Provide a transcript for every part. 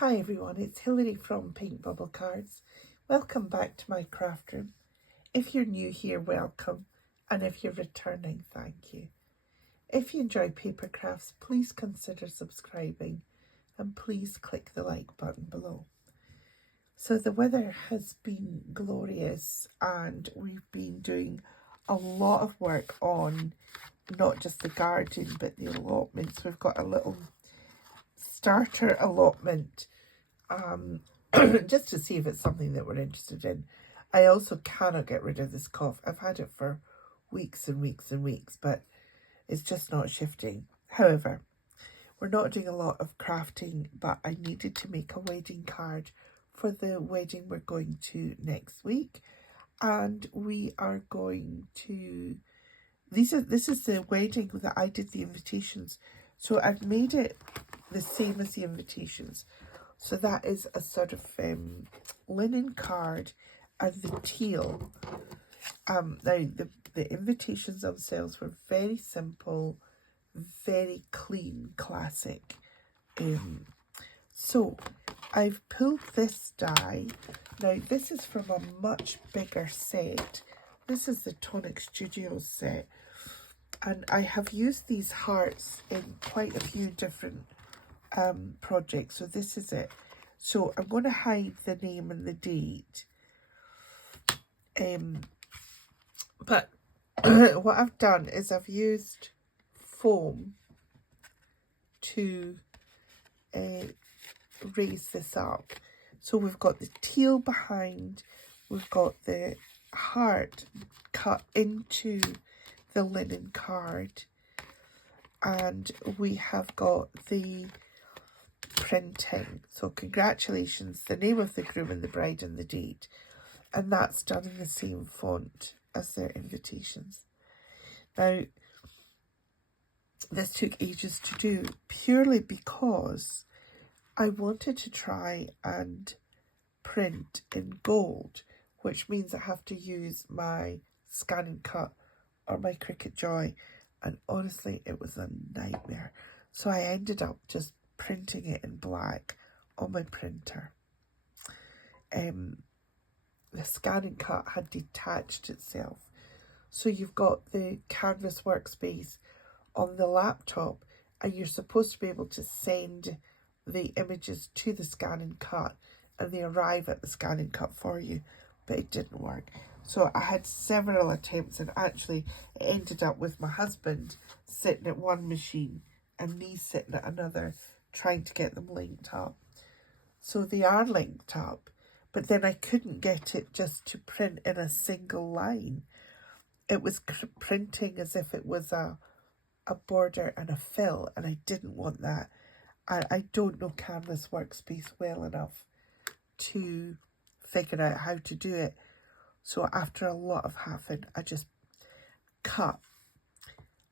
Hi everyone, it's Hilary from Pink Bubble Cards. Welcome back to my craft room. If you're new here, welcome, and if you're returning, thank you. If you enjoy paper crafts, please consider subscribing and please click the like button below. So the weather has been glorious and we've been doing a lot of work on not just the garden but the allotments. We've got a little starter allotment just to see if it's something that we're interested in. I also cannot get rid of this cough. I've had it for weeks and weeks and weeks, but it's just not shifting. However, we're not doing a lot of crafting, but I needed to make a wedding card for the wedding we're going to next week. And we are going to, this is the wedding that I did the invitations. So I've made it the same as the invitations. So that is a sort of linen card and the teal. Now the invitations themselves were very simple, very clean, classic. So I've pulled this die. Now this is from a much bigger set. This is the Tonic Studios set. And I have used these hearts in quite a few different project. So this is it. So I'm going to hide the name and the date. But what I've done is I've used foam to raise this up. So we've got the teal behind, we've got the heart cut into the linen card, and we have got the printing. So congratulations, the name of the groom and the bride and the date, and that's done in the same font as their invitations. Now this took ages to do purely because I wanted to try and print in gold, which means I have to use my Scan and Cut or my Cricut Joy, and honestly it was a nightmare. So I ended up just printing it in black on my printer. The Scan and Cut had detached itself. So you've got the canvas workspace on the laptop and you're supposed to be able to send the images to the Scan and Cut and they arrive at the Scan and Cut for you, but it didn't work. So I had several attempts and actually it ended up with my husband sitting at one machine and me sitting at another trying to get them linked up. So they are linked up, but then I couldn't get it just to print in a single line. It was printing as if it was a border and a fill, and I didn't want that. I don't know Canvas Workspace well enough to figure out how to do it. So after a lot of having, I just cut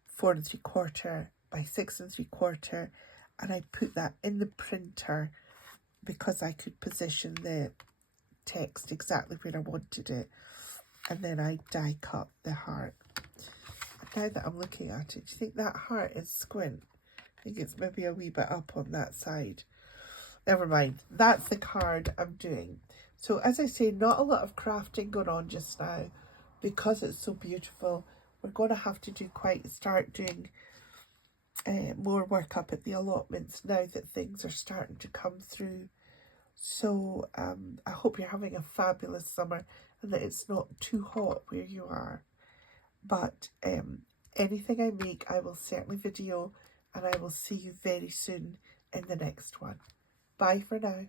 4 3/4 by 6 3/4, and I put that in the printer because I could position the text exactly where I wanted it. And then I die cut the heart. And now that I'm looking at it, do you think that heart is squint? I think it's maybe a wee bit up on that side. Never mind. That's the card I'm doing. So as I say, not a lot of crafting going on just now because it's so beautiful. We're going to have to start doing more work up at the allotments now that things are starting to come through. So I hope you're having a fabulous summer and that it's not too hot where you are. But anything I make, I will certainly video, and I will see you very soon in the next one. Bye for now.